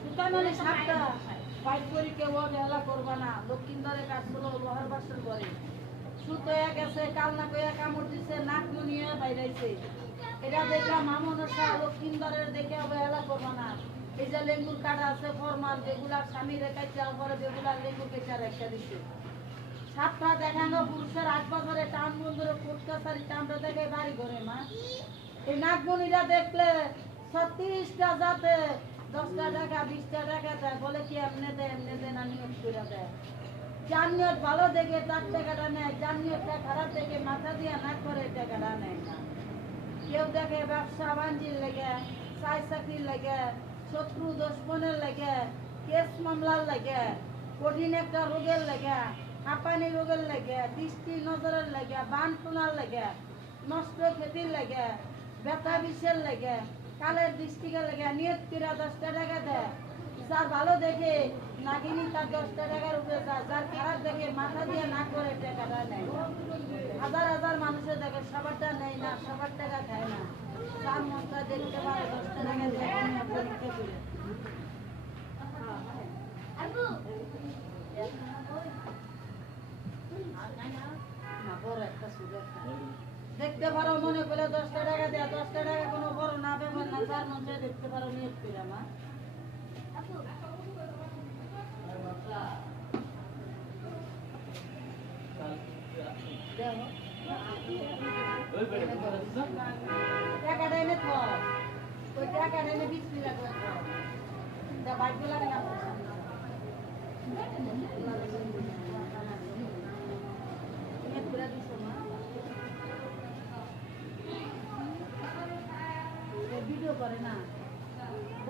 সুতা মানে সাপটা ফাইট করি কেউ অবহেলা করবা না। লক্ষ্মীন্দরের কাজ ছিল লোহার বাসন করে সুতো গেছে কালনা কইয়া কামড় দিছে নাক মুনিয়ে বাইরাইছে। এটা দেখলাম মামনসা লক্ষ্মীন্দরের দেখে অবহেলা করবা না। এই যে লেঙ্গুর কাটা আছে ফরমাল যেগুলার স্বামী রেখায় চাল করে যেগুলার লেঙ্গুর কেচা রেখা দিচ্ছে। সাতটা দেখানো পুরুষের 8 বছরে টাউন বন্ধুরে কোটকাছারি টাউনটা দেখে বাড়ি ঘরে মা। এই নাগমণিরা দেখলে 36টা যাতে 10টা টাকা 20টা টাকা দেয় বলে কি এমনি দেয় না নিয়োগ করে দেয়। যার নিয়ত ভালো দেখে তার টাকাটা নেয়, যার নিয়তটা খারাপ দেখে মাথা দিয়ে না করে টাকাটা নেয় না। কেউ দেখে ব্যবসা বাণিজ্যের লেগে, চাই চাকরির লেগে, শত্রু দুশ্মনের লেগে, কেস মামলার লেগে, কঠিন একটা রোগের লেগে, হাঁপানি রোগের লেগে, দৃষ্টি নজরের লেগে, বান টুনার লেগে, নষ্ট খেতির লেগে, ব্যথা বিষের লেগে, কালের দৃষ্টিকে লেগে নিয়ত কিরা 10টা টাকা দেয়। যার ভালো দেখে নাগিনী তার 10টা টাকার উপরে যায়, যার খারাপ দেখে মাথা দিয়ে না করে টাকাটা নেয়। হাজার হাজার মানুষের দেখে সবারটা নেয় না, সবার টাকা খায় না। যার মনটা দেখতে পারে 10টা টাকা দিয়ে পরীক্ষা করে না বড় একটা সুযোগ দেখতে পারো মনে করলে 10টা টাকা দেয়া 10টা টাকা কোনো বড় না ব্যাপার না। যার মনটা দেখতে পারো নিয়ত করে মা। টাকাটা এনে থ ওই টাকাটা এনে বিসমিল্লাহ করে থ দা বাইক লাগে না নিয়ত করে দিছো মা। ভিডিও করে না।